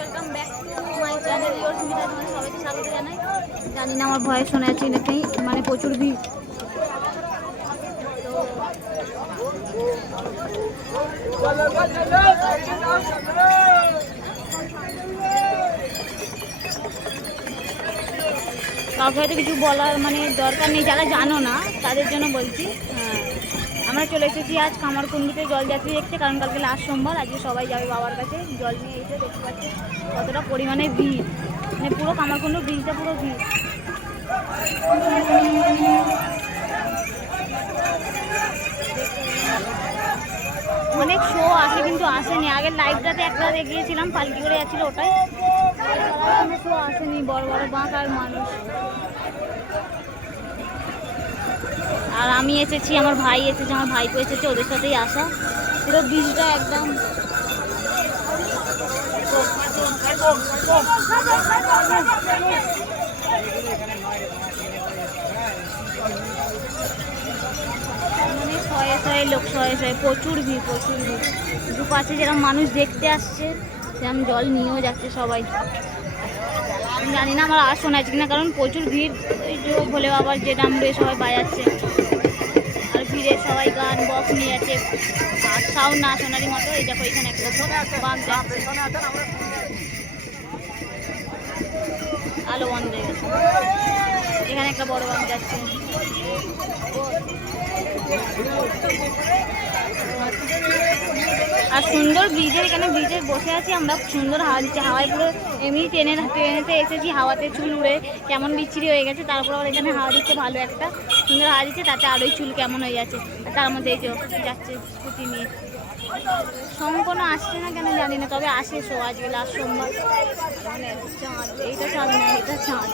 Welcome back to my channel your Sumita. সবাইকে স্বাগত জানাই। জানি না আমার ভয়েস শোনা যাচ্ছে নাকি, মানে প্রচুর ভিড়। কাউকে হয়তো কিছু বলার মানে দরকার নেই, যারা জানো না তাদের জন্য বলছি। হ্যাঁ, আমরা চলে এসেছি আজ কামারকুণ্ডুতে জলযাত্রী দেখতে, কারণ কালকে লাস্ট সোমবার, আজকে সবাই যাবে বাবার কাছে জল নিয়ে। এসে দেখতে পাচ্ছি কতটা পরিমাণে ভিড়, মানে পুরো কামারকুণ্ডু ব্রিজটা পুরো ভিড়। অনেক শো আসে কিন্তু আসেনি। আগের লাইভটাতে একটা দেখিয়েছিলাম, পালকি করে যাচ্ছিল, ওটাই। শো আসেনি, বড় বড় বাঁক আর মানুষ। আর আমি এসেছি, আমার ভাই এসেছে, আমার ভাইকে এসেছে, ওদের সাথেই আসা। পুরো ব্রিজটা একদম মানে শয়ে শয়ে লোক, শয়ে শয়ে, প্রচুর ভিড়, প্রচুর ভিড়। দুপাশে যেরকম মানুষ দেখতে আসছে, সেরকম জল নিয়েও যাচ্ছে সবাই। জানি না আমার আর শোনা যাচ্ছে কিনা, কারণ প্রচুর ভিড়। ওই যে ভোলে বাবার যে ডামরু সবাই বাজাচ্ছে, আর ভিড়ে সবাই গান বক্স নিয়ে যাচ্ছে, আর সাউন্ড না শোনারই মতো। এই দেখো এখানে একটা বাঁক যাচ্ছে, আলো বন্ধ হয়ে গেছে। এখানে একটা বড় বাঁক যাচ্ছে। আর সুন্দর ব্রিজের, এখানে ব্রিজে বসে আছি আমরা, সুন্দর হাওয়া দিচ্ছে। হাওয়ায় পুরো এমনি ট্রেনেতে এসেছি, হাওয়াতে চুল উড়ে কেমন বিচ্ছিরি হয়ে গেছে। তারপর আবার এখানে হাওয়া দিচ্ছে, ভালো একটা সুন্দর হাওয়া দিচ্ছে, তাতে আরোই চুল কেমন হয়ে যাচ্ছে। আর তার মধ্যে এই যে যাচ্ছে স্কুটি নিয়ে। কোনো আসছে না কেন জানি না, তবে আসে শো আজকে লাস্ট সোমবার। মানে চাঁদ, এইটা চাঁদ না, এটা চাঁদ।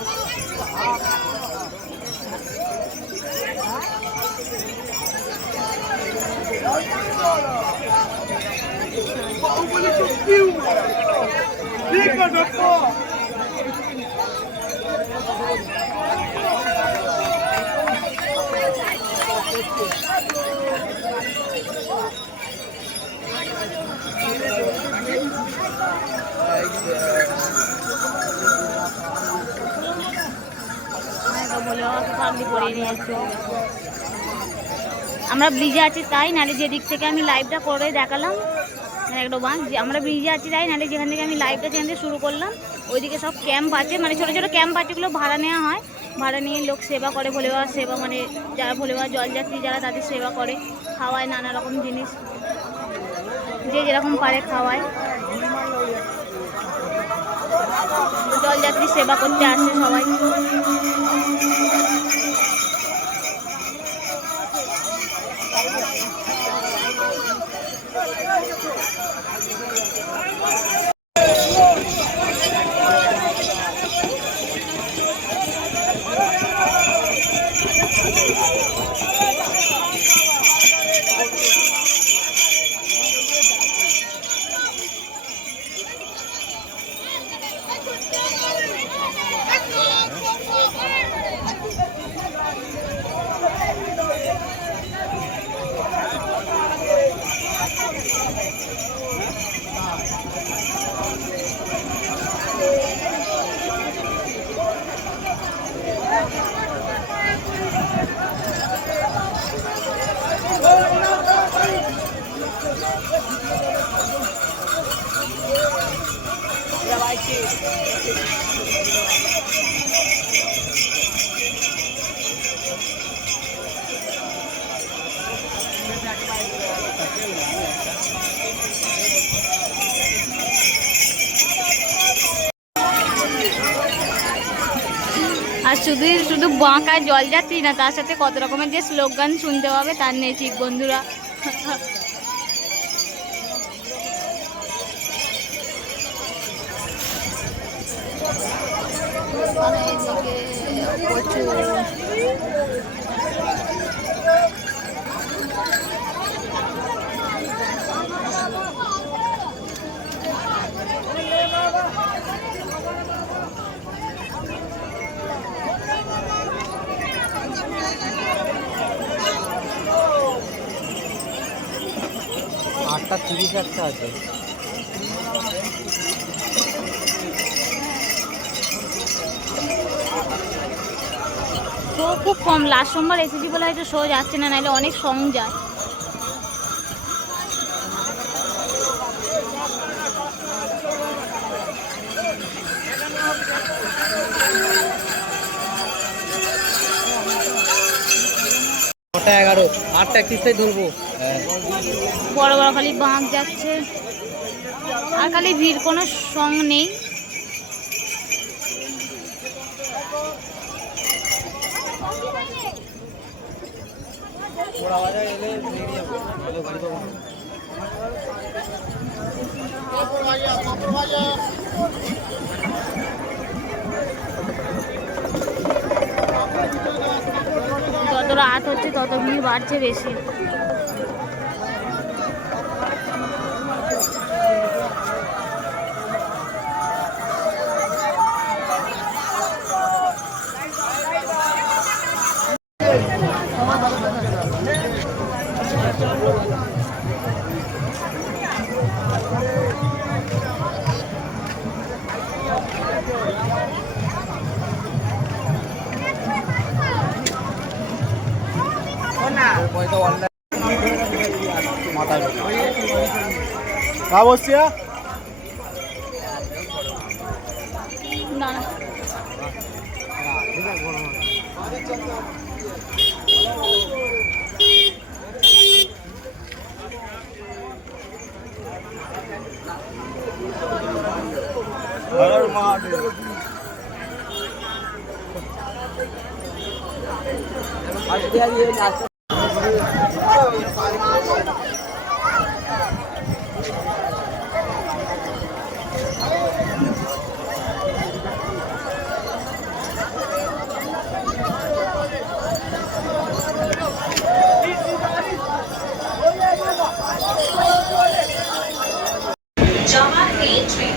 আমরা ব্রিজে আছি তাই, নাহলে যেদিক থেকে আমি লাইভটা করে দেখালাম, মানে একটা বাঁক, আমরা ব্রিজে আছি তাই, নাহলে যেখান থেকে আমি লাইভটা সেখান থেকে শুরু করলাম, ওইদিকে সব ক্যাম্প আছে, মানে ছোটো ছোটো ক্যাম্প আছে, এগুলো ভাড়া নেওয়া হয়। ভাড়া নিয়ে লোক সেবা করে, ভোলে বাবার সেবা, মানে যারা ভোলে বাবার জলযাত্রী যারা, তাদের সেবা করে, খাওয়ায় নানা রকম জিনিস, যে যেরকম পারে খাওয়ায়। জলযাত্রী সেবা করতে আসে সবাই। আর শুধু বাঁকা জলযাত্রী না, তার সাথে কত রকমের যে স্লোগান শুনতে পাবে তার নেই ঠিক, বন্ধুরা। আটটা 30 একটা আছে। খুব কম, লাস্ট সোমবার এসেছি বলে হয়তো শো যাচ্ছে না, নাহলে অনেক সং যায়। ওটা 11 8টা কিস্তে ধরবো। বড় বড় খালি বাঁক যাচ্ছে, আর খালি ভিড়, কোনো সং নেই। যত রাত হচ্ছে তত ভিড় বাড়ছে বেশি। क्या বলছি না না, Java entry